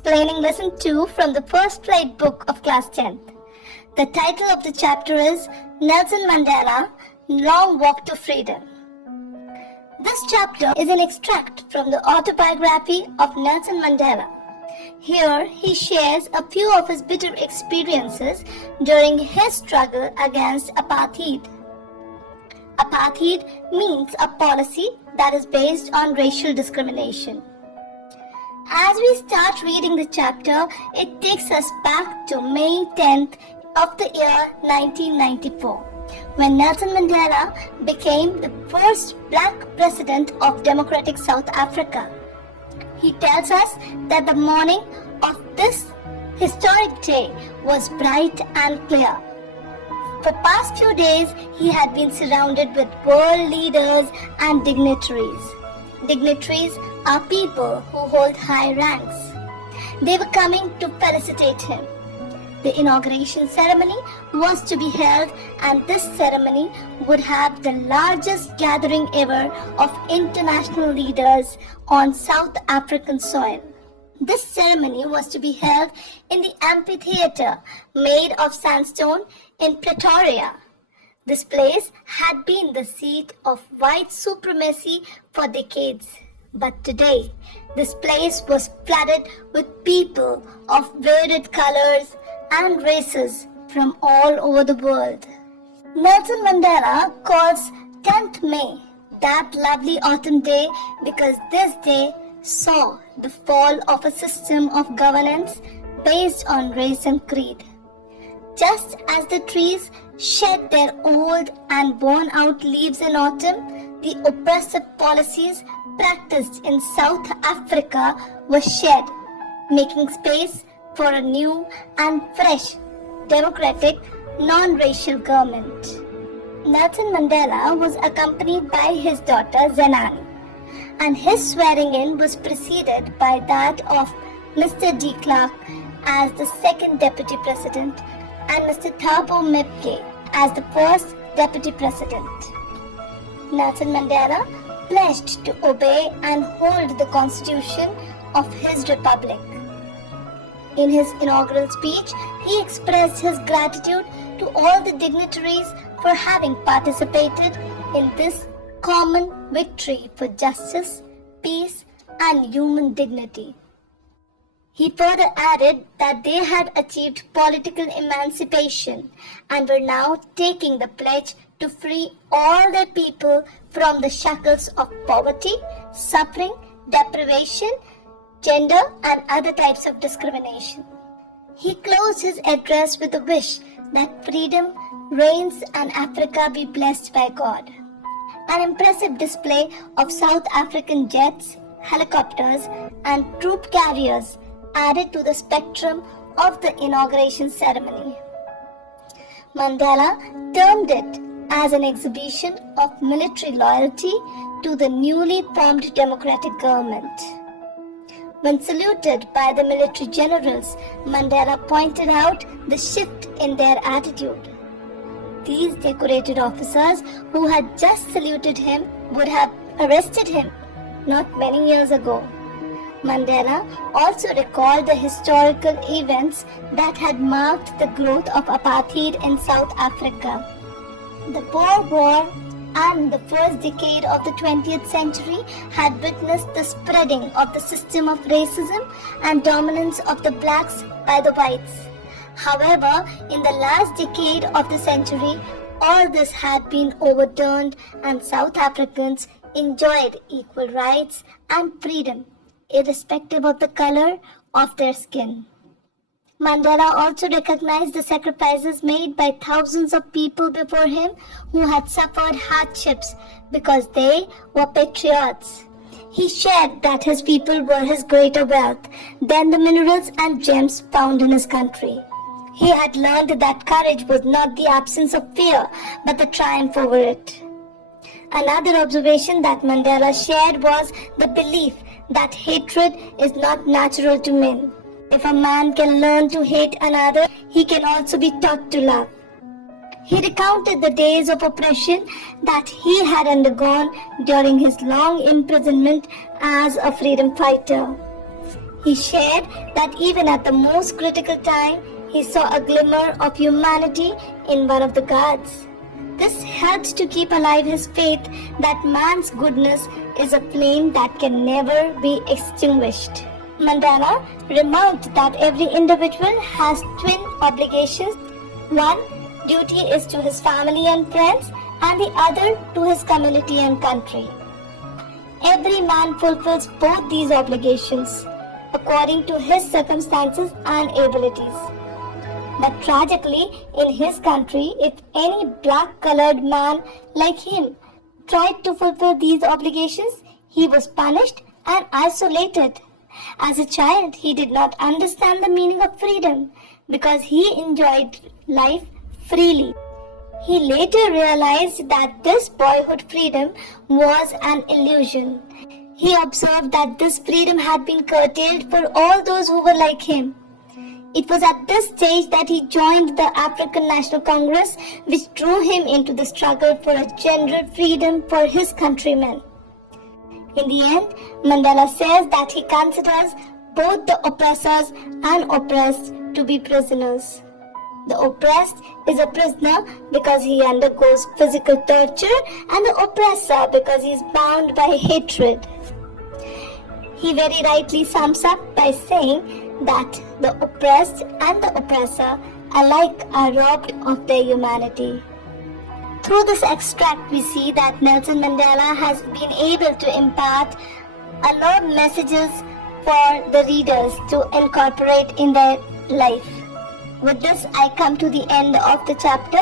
explaining lesson 2 from the first flight book of class 10th. The title of the chapter is Nelson Mandela, Long Walk to Freedom. This chapter is an extract from the autobiography of Nelson Mandela. Here he shares a few of his bitter experiences during his struggle against apartheid. Apartheid means a policy that is based on racial discrimination. As we start reading the chapter, it takes us back to May 10th of the year 1994, when Nelson Mandela became the first black president of democratic South Africa. He tells us that the morning of this historic day was bright and clear. For past few days, he had been surrounded with world leaders and dignitaries. Dignitaries are people who hold high ranks. They were coming to felicitate him. The inauguration ceremony was to be held, and this ceremony would have the largest gathering ever of international leaders on South African soil. This ceremony was to be held in the amphitheater made of sandstone in Pretoria. This place had been the seat of white supremacy for decades. But today, this place was flooded with people of varied colors and races from all over the world. Nelson Mandela calls 10th May that lovely autumn day because this day saw the fall of a system of governance based on race and creed. Just as the trees shed their old and worn-out leaves in autumn, the oppressive policies practiced in South Africa were shed, making space for a new and fresh, democratic, non-racial government. Nelson Mandela was accompanied by his daughter Zenani, and his swearing-in was preceded by that of Mr. de Klerk as the second deputy president and Mr. Thabo Mbeki as the first deputy president. Nelson Mandela pledged to obey and hold the constitution of his republic. In his inaugural speech, he expressed his gratitude to all the dignitaries for having participated in this common victory for justice, peace, and human dignity. He further added that they had achieved political emancipation and were now taking the pledge to free all their people from the shackles of poverty, suffering, deprivation, gender, and other types of discrimination. He closed his address with a wish that freedom reigns and Africa be blessed by God. An impressive display of South African jets, helicopters, and troop carriers added to the spectrum of the inauguration ceremony. Mandela termed it as an exhibition of military loyalty to the newly formed democratic government. When saluted by the military generals, Mandela pointed out the shift in their attitude. These decorated officers who had just saluted him would have arrested him not many years ago. Mandela also recalled the historical events that had marked the growth of apartheid in South Africa. The Boer War and the first decade of the 20th century had witnessed the spreading of the system of racism and dominance of the blacks by the whites. However, in the last decade of the century, all this had been overturned and South Africans enjoyed equal rights and freedom, irrespective of the color of their skin. Mandela also recognized the sacrifices made by thousands of people before him who had suffered hardships because they were patriots. He shared that his people were his greater wealth than the minerals and gems found in his country. He had learned that courage was not the absence of fear, but the triumph over it. Another observation that Mandela shared was the belief that hatred is not natural to men. If a man can learn to hate another, he can also be taught to love. He recounted the days of oppression that he had undergone during his long imprisonment as a freedom fighter. He shared that even at the most critical time, he saw a glimmer of humanity in one of the guards. This helped to keep alive his faith that man's goodness is a flame that can never be extinguished. Mandela remarked that every individual has twin obligations. One duty is to his family and friends, and the other to his community and country. Every man fulfills both these obligations according to his circumstances and abilities. But tragically, in his country, if any black-colored man like him tried to fulfill these obligations, he was punished and isolated. As a child, he did not understand the meaning of freedom because he enjoyed life freely. He later realized that this boyhood freedom was an illusion. He observed that this freedom had been curtailed for all those who were like him. It was at this stage that he joined the African National Congress, which drew him into the struggle for a general freedom for his countrymen. In the end, Mandela says that he considers both the oppressors and oppressed to be prisoners. The oppressed is a prisoner because he undergoes physical torture, and the oppressor because he is bound by hatred. He very rightly sums up by saying that the oppressed and the oppressor alike are robbed of their humanity. Through this extract, we see that Nelson Mandela has been able to impart a lot of messages for the readers to incorporate in their life. With this, I come to the end of the chapter.